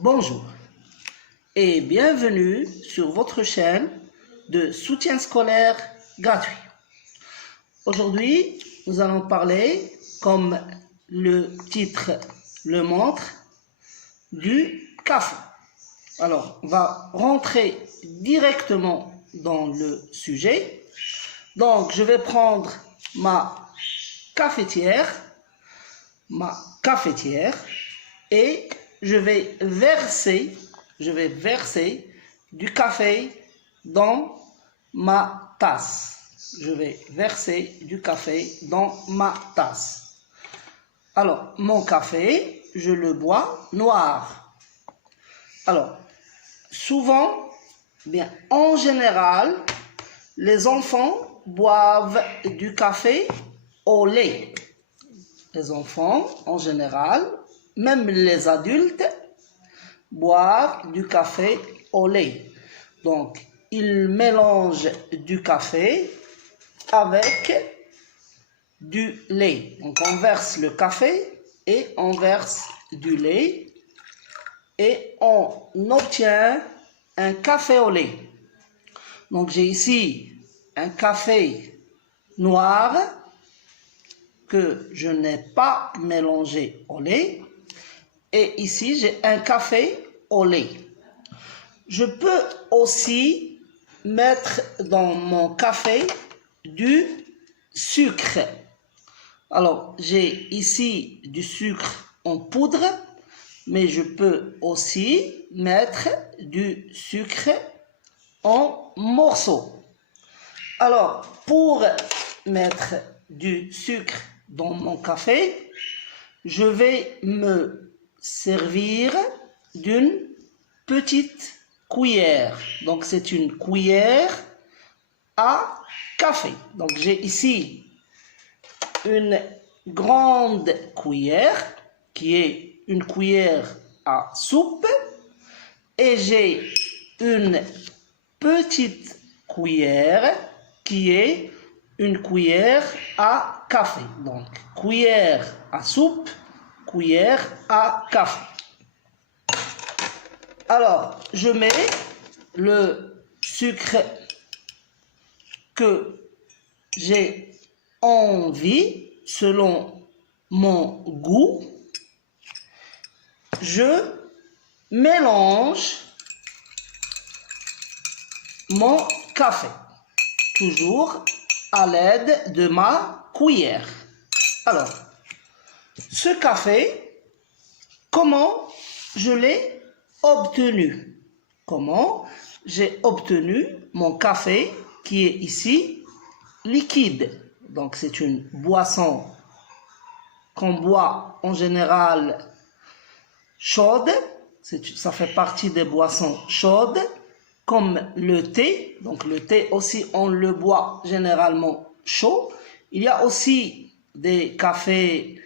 Bonjour et bienvenue sur votre chaîne de soutien scolaire gratuit. Aujourd'hui, nous allons parler, comme le titre le montre, du café. Alors, on va rentrer directement dans le sujet. Donc, je vais prendre ma cafetière et je vais verser du café dans ma tasse. Alors, mon café, je le bois noir. Alors, souvent, en général, les enfants boivent du café au lait. Les enfants, en général, même les adultes, boivent du café au lait. Donc, ils mélangent du café avec du lait. Donc, on verse le café et on verse du lait et on obtient un café au lait. Donc, j'ai ici un café noir que je n'ai pas mélangé au lait. Et ici, j'ai un café au lait. Je peux aussi mettre dans mon café du sucre. Alors, j'ai ici du sucre en poudre, mais je peux aussi mettre du sucre en morceaux. Alors, pour mettre du sucre dans mon café, je vais me servir d'une petite cuillère. Donc, c'est une cuillère à café. Donc, j'ai ici une grande cuillère qui est une cuillère à soupe et j'ai une petite cuillère qui est une cuillère à café. Donc, cuillère à soupe, cuillère à café. Alors, je mets le sucre que j'ai envie, selon mon goût. Je mélange mon café, toujours à l'aide de ma cuillère. Alors, ce café, comment je l'ai obtenu? Comment j'ai obtenu mon café qui est ici liquide? Donc, c'est une boisson qu'on boit en général chaude. Ça fait partie des boissons chaudes, comme le thé. Donc, le thé aussi, on le boit généralement chaud. Il y a aussi des cafés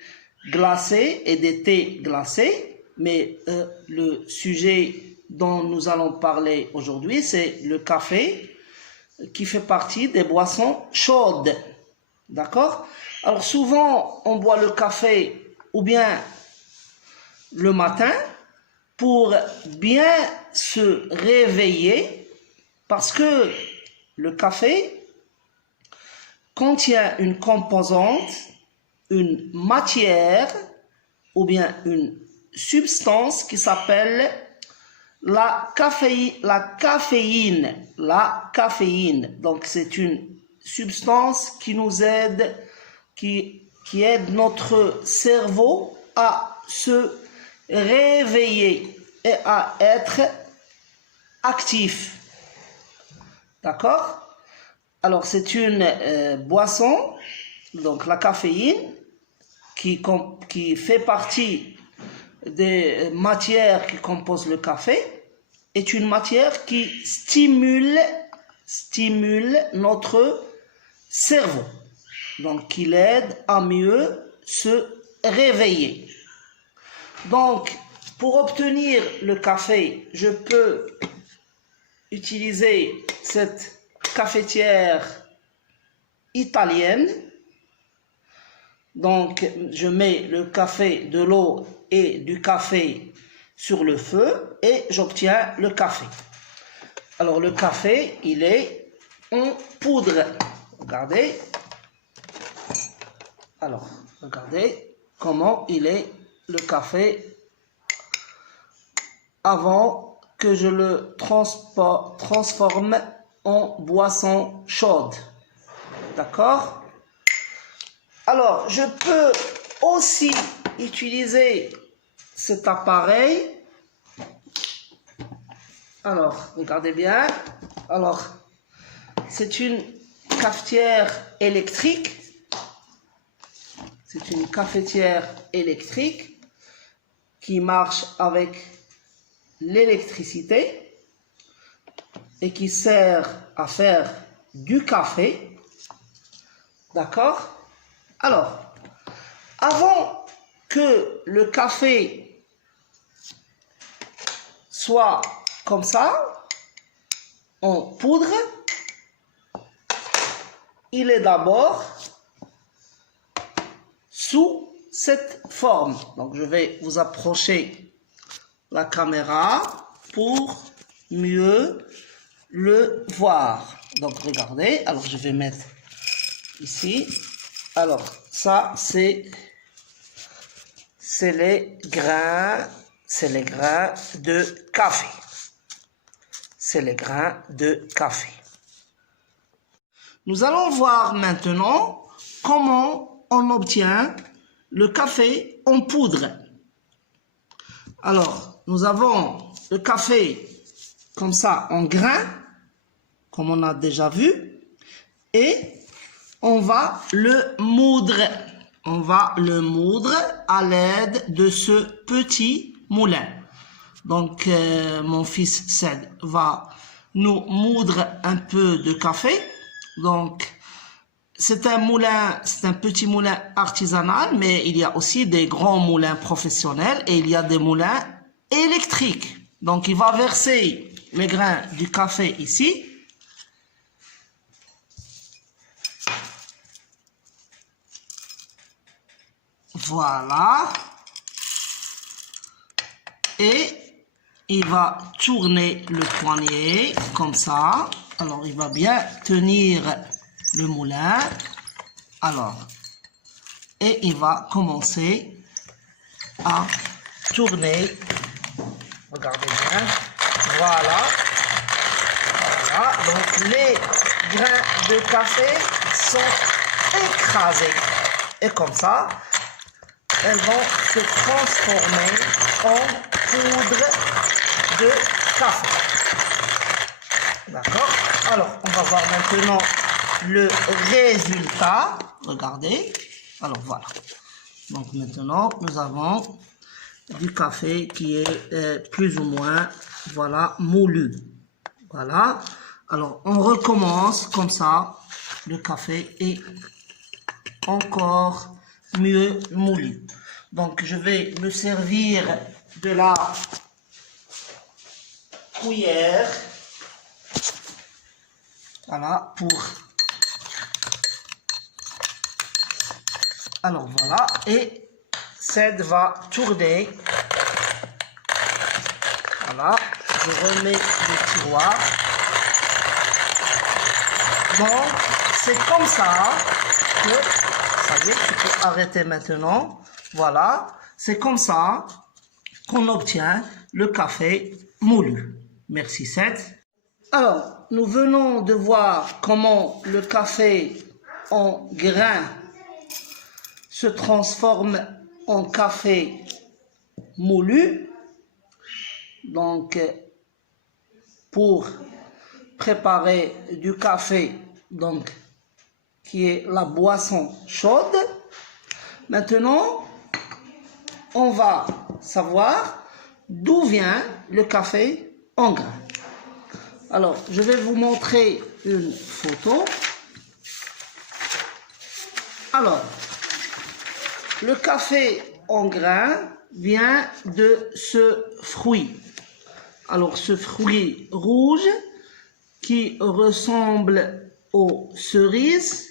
glacés et des thés glacés. Mais le sujet dont nous allons parler aujourd'hui, c'est le café qui fait partie des boissons chaudes. D'accord? Alors souvent, on boit le café ou bien le matin pour bien se réveiller parce que le café contient une composante, une matière ou bien une substance qui s'appelle la caféine. Donc, c'est une substance qui nous aide, qui aide notre cerveau à se réveiller et à être actif. D'accord? Alors, c'est une boisson, donc la caféine, qui fait partie des matières qui composent le café, est une matière qui stimule notre cerveau. Donc, qui l'aide à mieux se réveiller. Donc, pour obtenir le café, je peux utiliser cette cafetière italienne. Donc, je mets le café, de l'eau et du café sur le feu et j'obtiens le café. Alors le café, il est en poudre. Regardez. Alors, regardez comment il est le café avant que je le transforme en boisson chaude. D'accord? Alors, je peux aussi utiliser cet appareil. Alors, regardez bien. Alors, c'est une cafetière électrique. C'est une cafetière électrique qui marche avec l'électricité et qui sert à faire du café. D'accord? Alors, avant que le café soit comme ça, en poudre, il est d'abord sous cette forme. Donc, je vais vous approcher la caméra pour mieux le voir. Donc, regardez. Alors, je vais mettre ici. Alors, ça, c'est les grains de café. C'est les grains de café. Nous allons voir maintenant comment on obtient le café en poudre. Alors, nous avons le café comme ça en grains, comme on a déjà vu, et on va le moudre. On va le moudre à l'aide de ce petit moulin. Donc, mon fils Ced va nous moudre un peu de café. Donc, c'est un moulin, c'est un petit moulin artisanal, mais il y a aussi des grands moulins professionnels et il y a des moulins électriques. Donc, il va verser les grains du café ici. Voilà. Et il va tourner le poignet comme ça. Alors, il va bien tenir le moulin. Alors, et il va commencer à tourner. Regardez bien. Voilà. Voilà. Donc, les grains de café sont écrasés. Et comme ça, elles vont se transformer en poudre de café. D'accord? Alors, on va voir maintenant le résultat. Regardez. Alors, voilà. Donc, maintenant, nous avons du café qui est plus ou moins, voilà, moulu. Voilà. Alors, on recommence comme ça. Le café est encore mieux moulu. Donc, je vais me servir de la cuillère. Voilà, pour... Alors, voilà. Et Ced va tourner. Voilà. Je remets le tiroir. Donc, c'est comme ça que... Ça y est, tu peux arrêter maintenant. Voilà. C'est comme ça qu'on obtient le café moulu. Merci, Ced. Alors, nous venons de voir comment le café en grains se transforme en café moulu. Donc, pour préparer du café, donc, qui est la boisson chaude. Maintenant, on va savoir d'où vient le café en grains. Alors, je vais vous montrer une photo. Alors, le café en grains vient de ce fruit. Alors, ce fruit rouge qui ressemble aux cerises,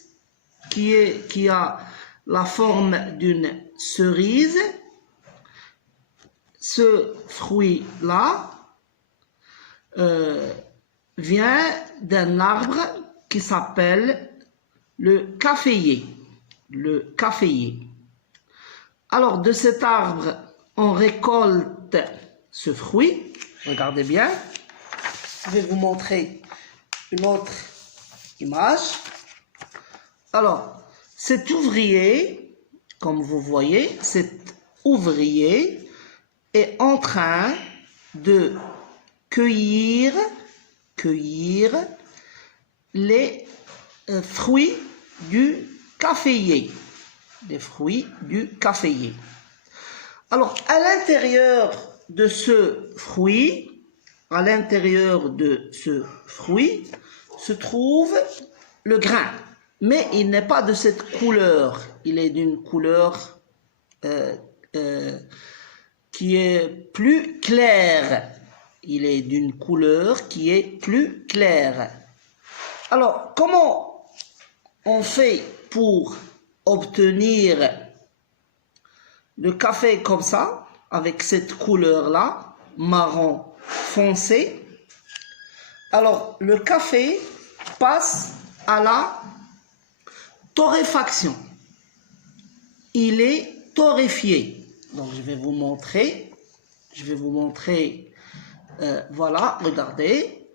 qui a la forme d'une cerise. ce fruit-là vient d'un arbre qui s'appelle le caféier. Le caféier. Alors, de cet arbre, on récolte ce fruit. Regardez bien. Je vais vous montrer une autre image. Alors, cet ouvrier, comme vous voyez, cet ouvrier est en train de cueillir les fruits du caféier. Les fruits du caféier. Alors, à l'intérieur de ce fruit, se trouve le grain. Mais il n'est pas de cette couleur. Il est d'une couleur qui est plus claire. Il est d'une couleur qui est plus claire. Alors, comment on fait pour obtenir le café comme ça, avec cette couleur-là, marron foncé? Alors, le café passe à la torréfaction. Il est torréfié. Donc, je vais vous montrer. Voilà, regardez.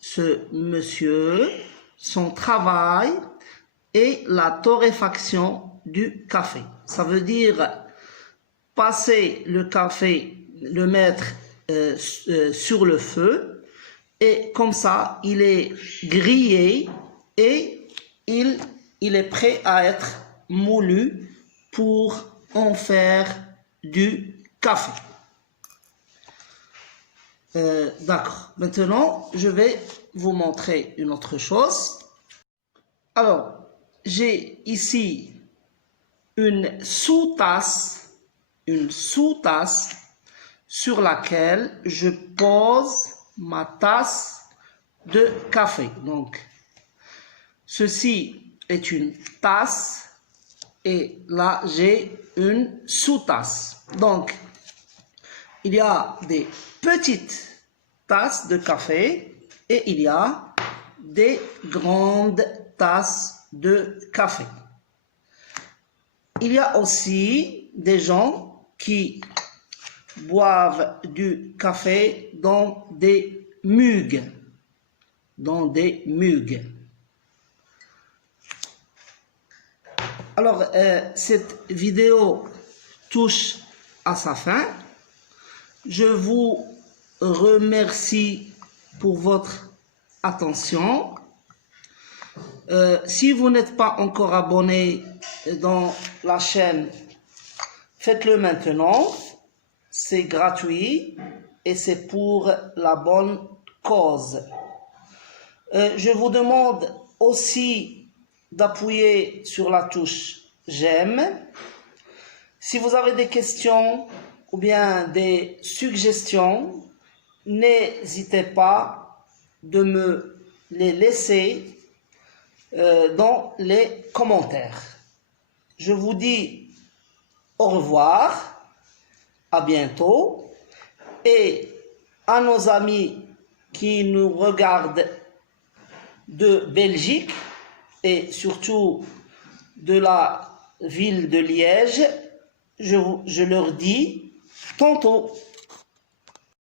Ce monsieur, son travail est la torréfaction du café. Ça veut dire passer le café, le mettre sur le feu, et comme ça, il est grillé et il est prêt à être moulu pour en faire du café. D'accord. Maintenant, je vais vous montrer une autre chose. Alors, j'ai ici une sous-tasse sur laquelle je pose ma tasse de café. Donc, ceci est une tasse et là, j'ai une sous-tasse. Donc, il y a des petites tasses de café et il y a des grandes tasses de café. Il y a aussi des gens qui boivent du café dans des mugs. Alors, cette vidéo touche à sa fin. Je vous remercie pour votre attention. Si vous n'êtes pas encore abonné dans la chaîne, faites-le maintenant. C'est gratuit et c'est pour la bonne cause. Je vous demande aussi d'appuyer sur la touche j'aime. Si vous avez des questions ou bien des suggestions, n'hésitez pas de me les laisser dans les commentaires. Je vous dis au revoir, à bientôt, et à nos amis qui nous regardent de Belgique et surtout de la ville de Liège, je leur dis tantôt.